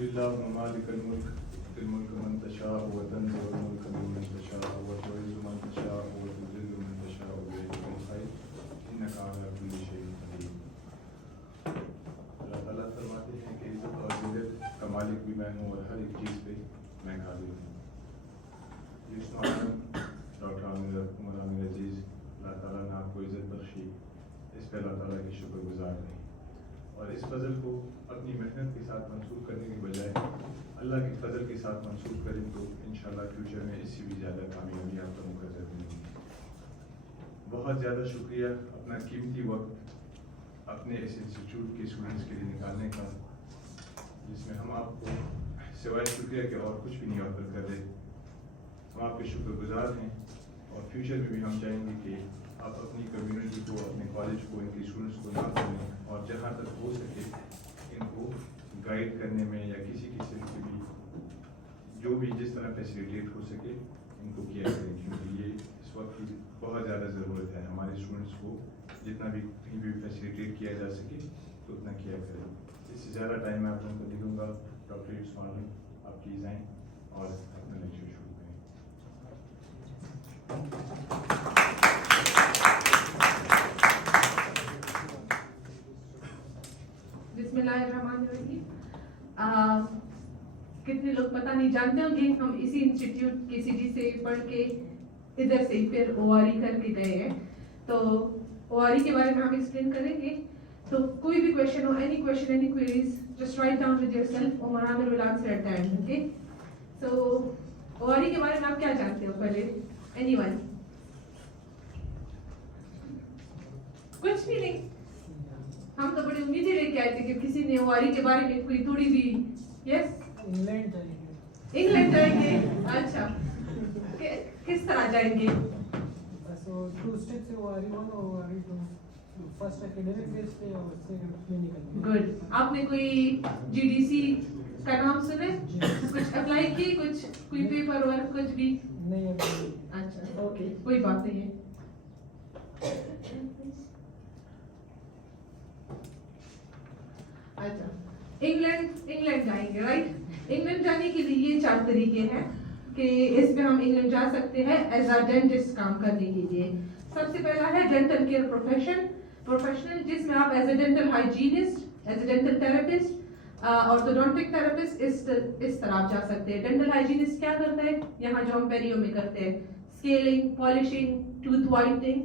कुलिल्लाहु मालिकल मुल्क तु'तिल मुल्क मन तशाअ व तंज़िउल मुल्क मिम्मन तशाअ व तु'इज़्ज़ु मन तशाअ व तुज़िल्लु मन तशाअ बियदिकल खैर इन्नका अला कुल्लि शैइन क़दीर। अल्लाह ताला फरमाते हैं कि इज़्ज़त और ज़िल्लत का मालिक भी मैं हूँ और हर एक चीज़ पे मैं कादिर हूँ। डॉक्टर उमर अजीज़, अल्लाह ताला ने आपको इज़्ज़त बख्शी, इस पर अल्लाह ताला की शुक्रगुज़ार रहें और इस फजल को अपनी मेहनत के साथ मंसूब करने के बजाय अल्लाह के फजल के साथ मंसूब करें तो इंशाअल्लाह फ्यूचर में इससे भी ज़्यादा कामयाबी आपको मुकर्रर मिलेगी। बहुत ज़्यादा शुक्रिया अपना कीमती वक्त अपने इस इंस्टीट्यूट के स्टूडेंट्स के लिए निकालने का, जिसमें हम आपको सिवाय शुक्रिया के और कुछ भी नहीं ऑफर कर रहे। हम आपके शुक्रगुजार हैं और फ्यूचर में भी हम चाहेंगे कि आप अपनी कम्युनिटी को, अपने कॉलेज को, इनके स्टूडेंट्स को ना करें और जहाँ तक हो सके इनको गाइड करने में या किसी किस्म की भी जो भी जिस तरह फैसिलिटेट हो सके इनको किया करें, क्योंकि ये इस वक्त की बहुत ज़्यादा ज़रूरत है। हमारे स्टूडेंट्स को जितना भी कहीं भी फैसिलिटेट किया जा सके तो उतना किया करें। इससे ज़्यादा टाइम मैं आप लोगों को दे दूँगा। डॉक्टर उस्मान, आप प्लीज़ आएँ और अपना लेक्चर शुरू करें। बिस्मिल्लाहिर्रहमानिर्रहीम। कितने लोग पता नहीं जानते होंगे, हम इसी इंस्टीट्यूट KCD से पढ़ के इधर से फिर ORE करके गए हैं। तो ORE के बारे में हम एक्सप्लेन करेंगे। तो कोई भी क्वेश्चन हो, any question, any queries, just write down with yourself, Umar Aamir will answer at the end. Okay, so ORE के बारे में आप क्या जानते हो पहले? एनीवन? कुछ भी नहीं। हम तो बड़ी उम्मीदें लेके आए थे कि किसी ने ORE के बारे में कोई थोड़ी भी। यस, इंग्लैंड जाएंगे। इंग्लैंड जाएंगे? अच्छा, किस तरह जाएंगे? बस वो 2 स्टेप से ORE 1 और ORE 2 फर्स्ट एकेडमिक बेस पे और सेकंड क्लिनिकल। गुड। आपने कोई GDC का नाम सुने? कुछ अप्लाई किए? कुछ कोई पेपर वर्क कुछ भी? नहीं अभी। अच्छा, ओके, कोई बात नहीं है। अच्छा, इंग्लैंड जाएंगे, राइट? इंग्लैंड जाने के लिए ये 4 तरीके हैं कि इसमें हम इंग्लैंड जा सकते हैं एज अ डेंटिस्ट काम करने के लिए। सबसे पहला है डेंटल केयर प्रोफेशनल, जिसमें आप as a dental hygienist, as a dental therapist, orthodontic therapist इस तरह आप जा सकते हैं। डेंटल हाइजीनिस्ट क्या करता है? यहाँ जो हम पेरियो में करते हैं, scaling, polishing, tooth whitening.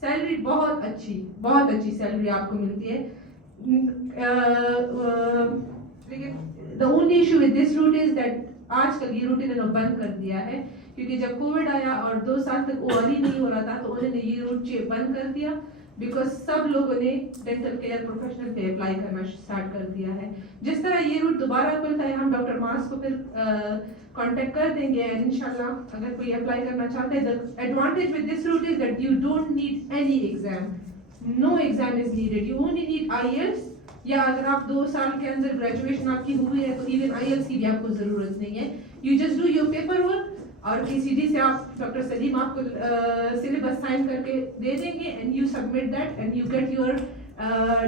Salary बहुत अच्छी सैलरी आपको मिलती है। लेकिन the only issue with this route is that आजकल ये रूट इन्होंने बंद कर दिया है, क्योंकि जब कोविड आया और 2 साल तक ORE नहीं हो रहा था तो उन्होंने ये रूट बंद कर दिया, बिकॉज सब लोगों ने डेंटल केयर प्रोफेशनल पे अप्लाई करना स्टार्ट कर दिया है। जिस तरह ये रूट दोबारा खुलता है हम डॉक्टर मास को फिर कांटेक्ट कर देंगे एंड इंशाल्लाह अगर कोई अप्लाई करना चाहते हैं, the advantage with this route is that you don't need any exam, no exam is needed, you only need IELTS, या अगर आप 2 साल के अंदर ग्रेजुएशन आपकी हुई है तो इवन IELTS की भी आपको जरूरत नहीं है। You just do your paper work और KCD से आप डॉक्टर सलीम आपको सिलेबस साइन करके दे देंगे and you submit that and you get your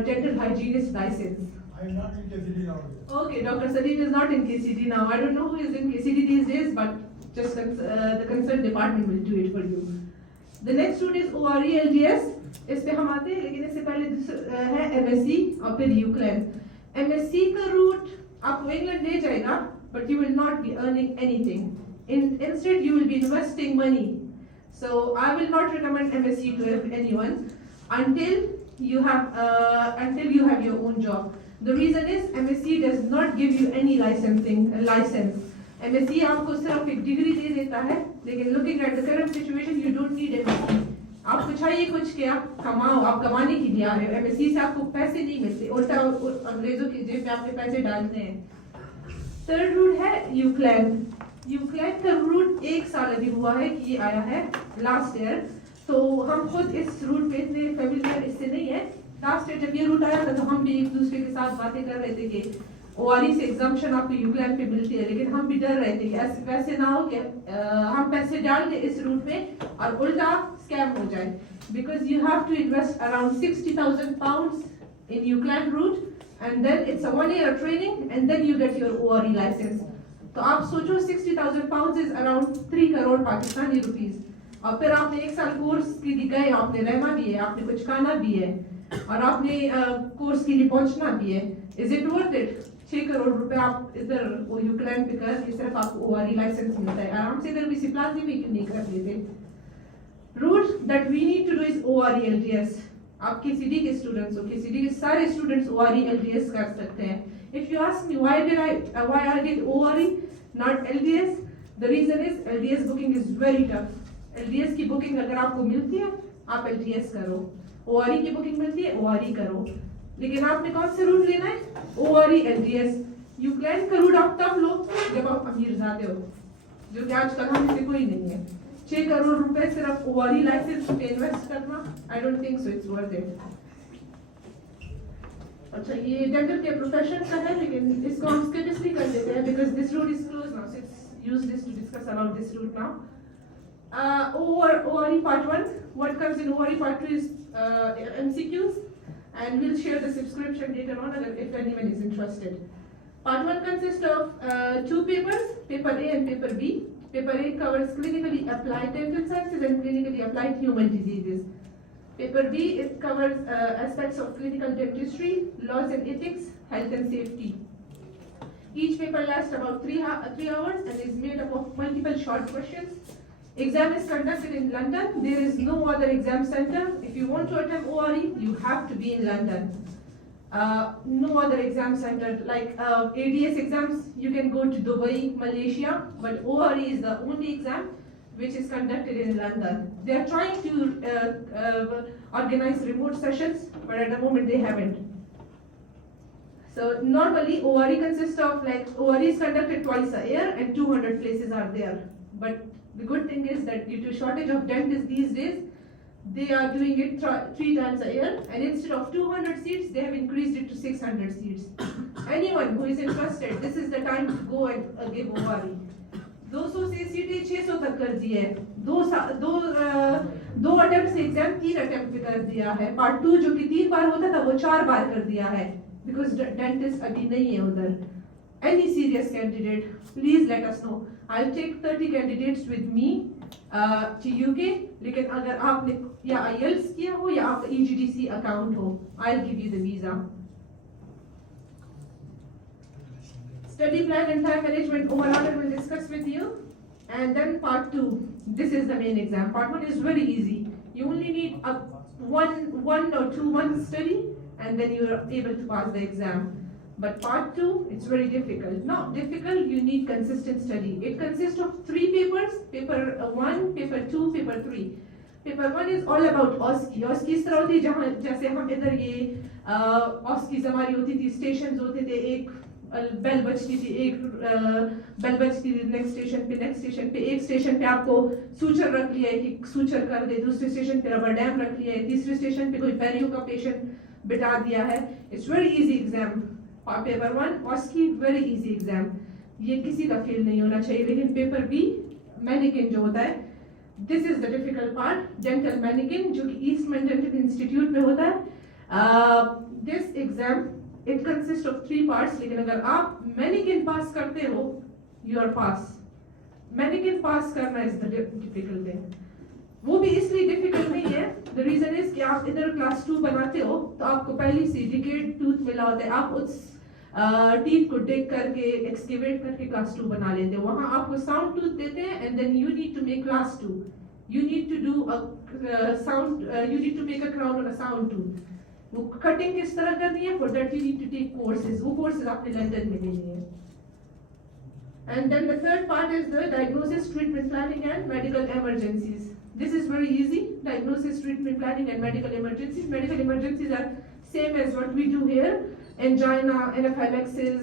dental hygienist licence. I am not in KCD now. Okay, Dr. Salim is not in KCD now. I don't know who is in KCD these days, but just the concerned department will do it for you. The next route is ORE LDS. इस पे हम आते हैं, लेकिन इससे पहले है MSc और फिर UCLan। MSc का रूट आपको इंग्लैंड ले जाएगा, but you will not be earning anything. Instead, you will be investing money. So I will not recommend MSc to anyone until you have your own job. The reason is MSc does not give you any license. MSc आपको सिर्फ एक डिग्री दे देता है, लेकिन looking at the current situation, you don't need MSc. आपको चाहिए कुछ कि आप कमाओ, आप कमाने के लिए आ रहे हो। MSc से आपको पैसे नहीं मिलते, उल्टा अंग्रेजों की जेब में आपके पैसे डालते हैं। थर्ड रूट है UCLan का रूट 1 साल अभी हुआ है कि ये आया है लास्ट ईयर, तो हम खुद इस रूट पे इतने फेमिलियर इससे नहीं है। लास्ट ईयर जब ये रूट आया था तो हम भी एक दूसरे के साथ बातें कर रहे थे कि ORE से एग्जाम्पशन आपको UCLan पे मिलती है, लेकिन हम भी डर रहे थे कि वैसे ना हो कि हम पैसे डाल दें इस रूट में और उल्टा स्कैम हो जाए, because you have to invest around 60,000 pounds in UCLan route and then it's a 1 year training, and then you get your ORE license. तो आप सोचो 60,000 pounds is around 3 crore पाकिस्तानी रुपीस, और फिर आपने 1 साल कोर्स के लिए गए, आपने रहना भी है, आपने कुछ खाना भी है, और आपने कोर्स के लिए पहुंचना भी है. Is it worth it? 6 करोड़ रुपए आप इधर वो यूक्रेन पे कर, सिर्फ आपको ORE लाइसेंस मिलता है, आराम से इधर किसी प्लान भी नहीं कर लेते. Route that we need to do is ORE LDS. आप KCD के स्टूडेंट्स हो, KCD के सारे स्टूडेंट्स ORE LDS कर सकते हैं. If you ask me why I did ORE not LDS, the reason is LDS booking is very tough. LDS की बुकिंग अगर आपको मिलती है, आप LDS करो. ORE की बुकिंग मिलती है, ORE करो. लेकिन आपने कौन से रूट लेना है? ORE LDS. यूक्रेन का रूट आप तब लो जब आप अमीर ज़्यादा हो, जो कि आजकल हम से कोई नहीं है. 6 करोड़ रुपए सिर्फ ORE लाइसेंस पे इन्वेस्ट करना, I don't think so it's worth it. अच्छा, ये डेंटल के प्रोफेशन का है, लेकिन इसको हम स्किप इसलिए कर देते हैं because this route is closed now, so it's useless to discuss about this route now. ORE part 1, what comes in ORE part 2 is MCQs, and we'll share the subscription later on if anyone is interested. Part 1 consists of 2 papers, paper A and paper B. Paper A covers clinically applied dental sciences and clinically applied human diseases. Paper B, it covers aspects of clinical dentistry, laws and ethics, health and safety. Each paper lasts about 3 hours and is made up of multiple short questions. Exam is conducted in London. There is no other exam center. If you want to attempt ORE, you have to be in London. No other exam center. Like ADS exams, you can go to Dubai, Malaysia, but ORE is the only exam which is conducted in London. They are trying to organize remote sessions, but at the moment they haven't. So normally ORE consists of ORE is conducted twice a year and 200 places are there. But the good thing is that due to shortage of dentists these days, they are doing it 3 times a year, and instead of 200 seats, they have increased it to 600 seats. Anyone who is interested, this is the time to go and give ORE. 200 से सीटें 600 तक कर दी है. दो अटेम्प्ट से एग्जाम 3 अटेम्प्ट पे कर दिया है. पार्ट 2 जो कि 3 बार होता था वो 4 बार कर दिया है, बिकॉज डेंटिस्ट अभी नहीं है उधर. Any serious candidate, please let us know. I'll take 30 candidates with me to UK. लेकिन अगर आपने या IELTS किया हो या आपका EGDC अकाउंट हो, I'll give you the visa. Study plan and time management overall I will discuss with you. And then part 2, this is the main exam. Part 1 is very easy. You only need one or 2 months study and then you are able to pass the exam. But part 2, it's very difficult. Not difficult, you need consistent study. It consists of 3 papers, paper 1, paper 2, paper 3. Paper 1 is all about OSCE. OSCE इस तरह होती है जहाँ जैसे हम इधर ये OSCE हमारी होती थी, स्टेशंस होते थे, एक बेल बजती थी, एक बेल बजती थी नेक्स्ट स्टेशन पे एक स्टेशन पे आपको सूचर रख लिया है कि सूचर कर दे, दूसरे स्टेशन पे रबर डैम रख लिया है, तीसरे स्टेशन पे कोई पेरियो का पेशेंट बिठा दिया है. It's very easy exam. Paper 1 OSCE very easy exam, ये किसी का फेल नहीं होना चाहिए. लेकिन पेपर बी मैनिकिन जो होता है, this is the difficult part. Dental mannequin जो कि ईस्टमैन डेंटल इंस्टीट्यूट में होता है. This exam it consist of 3 पार्ट्स. लेकिन अगर आप मैनिकिन पास करते हो, यू आर पास. मैनिकिन पास करना इज द डिफिकल्ट थिंग. वो भी इसलिए डिफिकल्ट नहीं है, द रीजन इज कि आप इधर क्लास 2 बनाते हो तो आपको पहली सी डिकेड टूथ मिला होता है, आप उस टीथ को डिग करके एक्सकेवेट करके क्लास 2 बना लेते हो. वहाँ आपको साउंड टूथ देते हैं and then you need to make class 2. You need to do you need to make a crown on a sound tooth. वो कटिंग किस तरह करनी है, for that you need to take courses. वो courses आपने London में लेनी है. And then the third part is the diagnosis, treatment planning and medical emergencies. This is very easy. Diagnosis, treatment planning and medical emergencies. Medical emergencies are same as what we do here. Angina, anaphylaxis,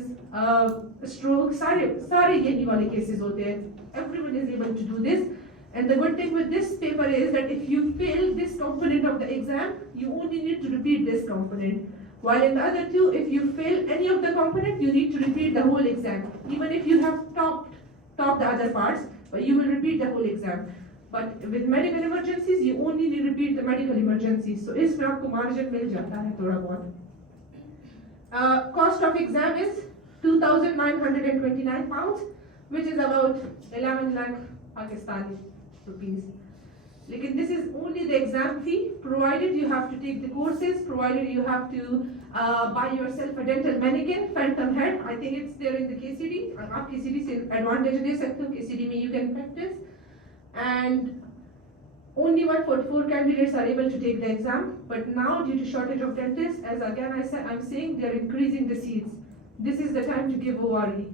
stroke, सारे यही वाले cases होते हैं. Everyone is able to do this. And the good thing with this paper is that if you fail this component of the exam, you only need to repeat this component. While in the other 2, if you fail any of the component, you need to repeat the whole exam. Even if you have topped the other parts, but you will repeat the whole exam. But with medical emergencies, you only need to repeat the medical emergencies. So इसमें आपको margin मिल जाता है थोड़ा बहुत. Cost of exam is £2,929, which is about 11 lakh Pakistani rupees. Lekin this is only the exam fee, provided you have to take the courses, provided you have to buy yourself a dental mannequin, phantom head. I think it's there in the KCD. आप KCD से advantage ले सकते हो, KCD में you can practice. And only 144 candidates are able to take the exam, but now due to shortage of dentists, as again I'm saying, they're increasing the seats. This is the time to give ORE.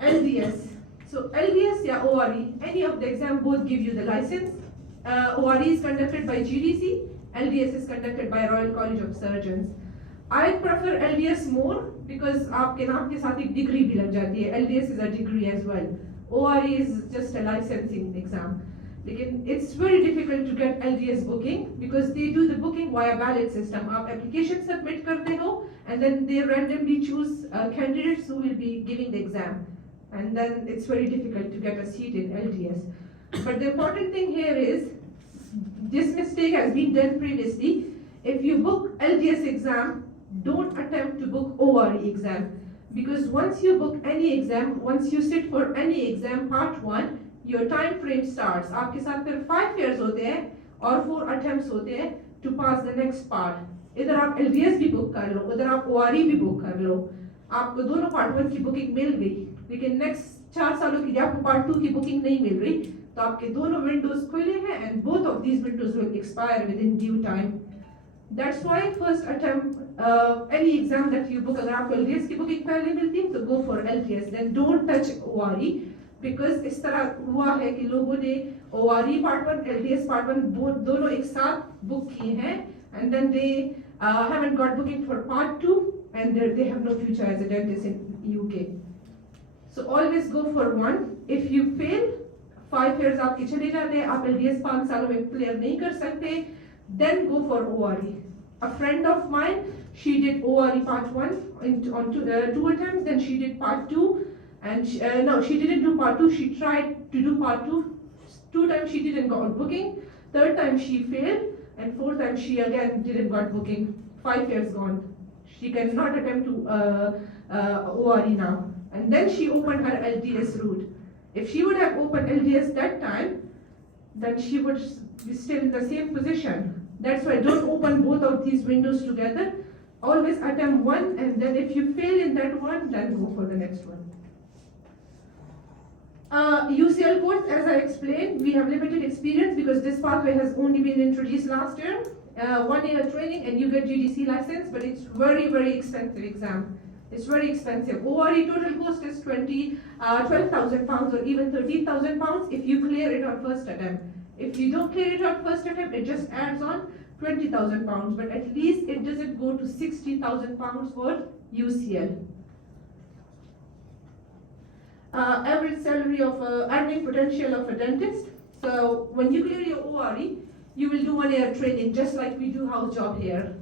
LDS. So LDS or ORE, any of the exam both give you the license. ORE is conducted by GDC, LDS is conducted by Royal College of Surgeons. I prefer LDS more because आपके नाम के साथ एक degree भी लग जाती है. LDS is a degree as well. ORE is just a licensing exam. Lekin it's very difficult to get LDS booking because they do the booking via ballot system. आप application submit करते हो and then they randomly choose candidates who will be giving the exam. And then it's very difficult to get a seat in LDS. But the important thing here is, this mistake has been done previously. If you book LDS exam, don't attempt to book ORE exam. Because once you book any exam, once you sit for any exam, part 1, your time frame starts. आपके साथ फिर 5 years होते हैं और 4 attempts होते हैं to pass the next part. इधर आप LDS भी book कर लो, उधर आप ORE भी book कर लो. आपको दोनों part 1 की booking मिल गई, लेकिन next 4 सालों की आपको part 2 की booking नहीं मिल रही, तो आपके दोनों windows खुले हैं and both of these windows will expire within due time. That's why first attempt any exam that you book, अगर आपको LDS की booking पहले मिलती है तो go for LDS, then don't touch ORE. Because इस तरह हुआ है कि लोगों ने ORE part 1, LDS part 1 दोनों एक साथ book किए हैं and then they haven't got booking for part 2 and they have no future as a dentist in UK. So always go for one. If you fail, 5 years आपके चले जाते हैं, आप LDS 5 सालों में clear नहीं कर सकते, then go for ORE. A friend of mine, she did ORE part 1 on 2 attempts, then she did part 2. And she didn't do part 2, she tried to do part 2. 2 times she didn't got booking, 3rd time she failed, and 4th time she again didn't got booking. 5 years gone. She cannot attempt to ORE now. And then she opened her LDS route. If she would have opened LDS that time, then she would be still in the same position. That's why don't open both of these windows together. Always attempt one, and then if you fail in that one, then go for the next one. UCL course, as I explained, we have limited experience because this pathway has only been introduced last year. 1 year training and you get GDC license, but it's very, very expensive exam. It's very expensive. ORE total cost is £12,000 or even £13,000 if you clear it on first attempt. If you don't clear it on first attempt, it just adds on £20,000, but at least it doesn't go to £60,000 for UCL. Average salary of earning potential of a dentist. So when you clear your ORE, you will do 1 year training just like we do house job here.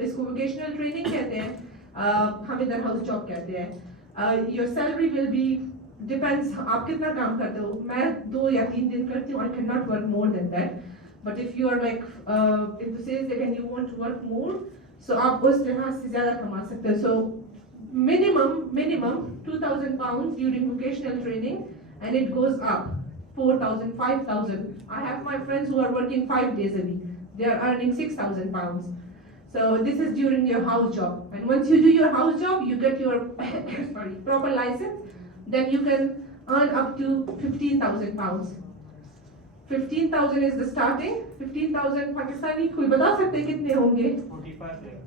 इसको vocational training कहते हैं, हम इधर house job कहते हैं. Your salary will be depends आप कितना काम करते हो. मैं 2 या 3 दिन करती हूँ. I cannot work more than that. But if you are like enthusiastic and you want to work more, so आप उस तरह से ज़्यादा कमा सकते हो. So minimum £2,000 during vocational training, and it goes up 4,000, 5,000. I have my friends who are working 5 days a week. They are earning £6,000. So this is during your house job, and once you do your house job, you get your proper license. Then you can earn up to £15,000. 15,000 is the starting. 15,000 Pakistani. कोई बता सकते हैं कितने होंगे? 45 years.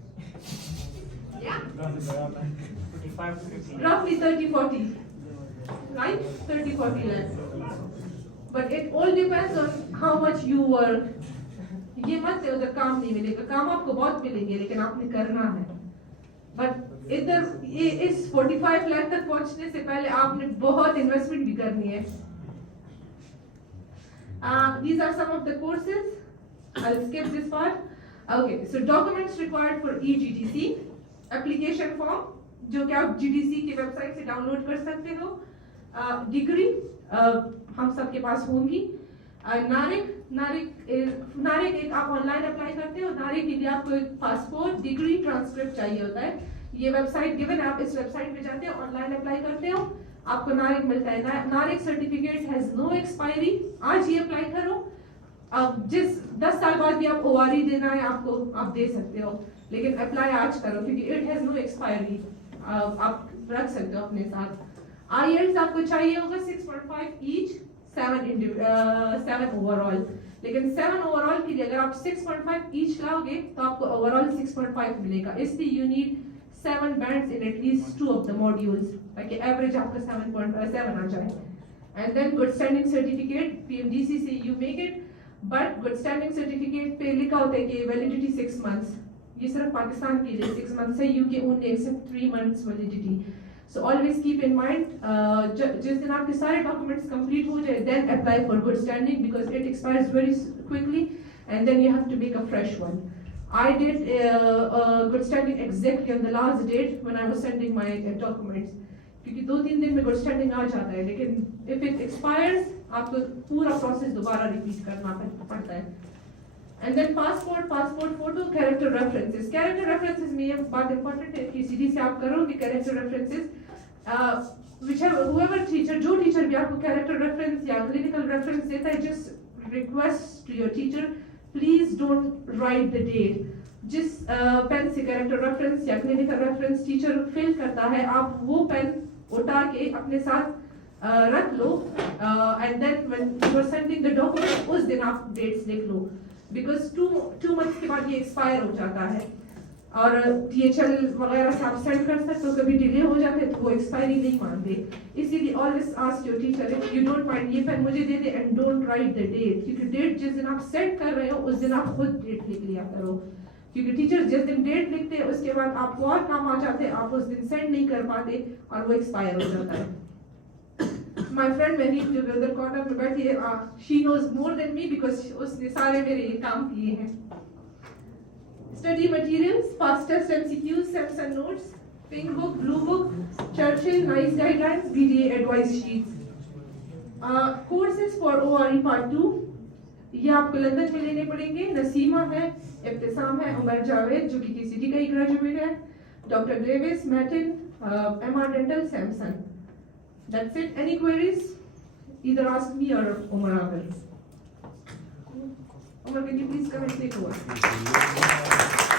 Yeah. 45 to 50. Roughly 30-40, right? 30-40 lakhs. But it all depends on how much you work. ये मत से उधर काम नहीं मिलेगा, काम आपको बहुत मिलेंगे, लेकिन आपने करना है. But इधर इस 45 लाख तक पहुंचने से पहले आपने बहुत इन्वेस्टमेंट भी करनी है. These are some of the courses. I'll skip this part. Okay, so documents required for EGDC. Application form, जो कि आप GDC की वेबसाइट से डाउनलोड कर सकते हो. डिग्री हम सबके पास होंगी. नारिक एक आप ऑनलाइन अप्लाई करते हो. नारिक के लिए आपको पासपोर्ट, डिग्री, ट्रांसक्रिप्ट ट्रांसक्रिप्ट चाहिए होता है। ये वेबसाइट गिवन है, आप इस वेबसाइट पे जाते हैं, ऑनलाइन अप्लाई करते हो, आपको नारिक मिलता है। नारिक सर्टिफिकेट हैज नो एक्सपायरी। आज ही अप्लाई करो, अब जिस 10 साल बाद भी आप ओआरई देना है आपको, आप दे सकते हो, लेकिन अप्लाई आज करो क्योंकि इट हैज नो एक्सपायरी। आप रख सकते हो अपने साथ। आईएल्स आपको चाहिए होगा 6.5 ईच, 7 ओवरऑल, लेकिन 7 ओवरऑल के लिए अगर आप 6.5 ईच लाओगे तो आपको ओवरऑल 6.5 मिलेगा। इसलिए you need 7 bands in at least 2 of the modules, ताकि एवरेज आपका 7.7 आ जाए। And then good standing certificate, PMDC से you make it, but good standing certificate पे लिखा होता है कि वैलिडिटी 6 मंथ्स। ये सिर्फ पाकिस्तान के लिए 6 मंथ्स है, UK only accept 3 months validity. So always keep in mind, जिस दिन आपके सारे documents complete हो जाए, then apply for good standing because it expires very quickly, and then you have to make a fresh one. I did good standing exactly on the last date when I was sending my documents. क्योंकि 2-3 दिन में good standing आ जाता है, लेकिन if it expires, आपको पूरा process दोबारा repeat करना पड़ता है। And then passport photo, character references में ये बात important है कि सीधी से आप करोगे character references, whichever whoever teacher, जो teacher भी आपको character reference या clinical reference देता है, just request to your teacher, please don't write the date. जिस पेन से character reference या clinical reference teacher fill करता है, आप वो पेन उठा के अपने साथ रख लो, and then when you are sending the document, उस दिन आप dates लिख लो, because 2 months के बाद ये expire हो जाता है। और DHL वगैरह से आप सेंड कर सकते हो, कभी डिले हो जाते हैं तो वो एक्सपायरी नहीं मानते। इसीलिए always ask your teacher if you don't mind, ये पेन मुझे दे दे and don't write the date, क्योंकि डेट जिस दिन आप सेट कर रहे हो उस दिन आप खुद डेट लिख लिया करो, क्योंकि टीचर जिस दिन डेट लिखते हैं उसके बाद आपको और काम आ जाते हैं, आप उस दिन सेंड नहीं कर पाते और वो एक्सपायर हो जाता है। My friend Mehri जो उधर कॉर्नर में बैठी है, she knows more than me because उसने सारे मेरे ये काम किए हैं। Study materials, past test MCQs, SEMS and notes, pink book, blue book, Churchill, nice guidelines, BDA advice sheets. Courses for ORE Part 2, ये आपको लंदन में लेने पड़ेंगे। नसीमा है, इब्तिसाम है, उमर जावेद जो कि KCD का ही ग्रेजुएट है, डॉक्टर डेविस, मैटिन, MR Dental, Samson. That's it. Any queries? Either ask me or Umar Agar. Umar, can you please come and take over?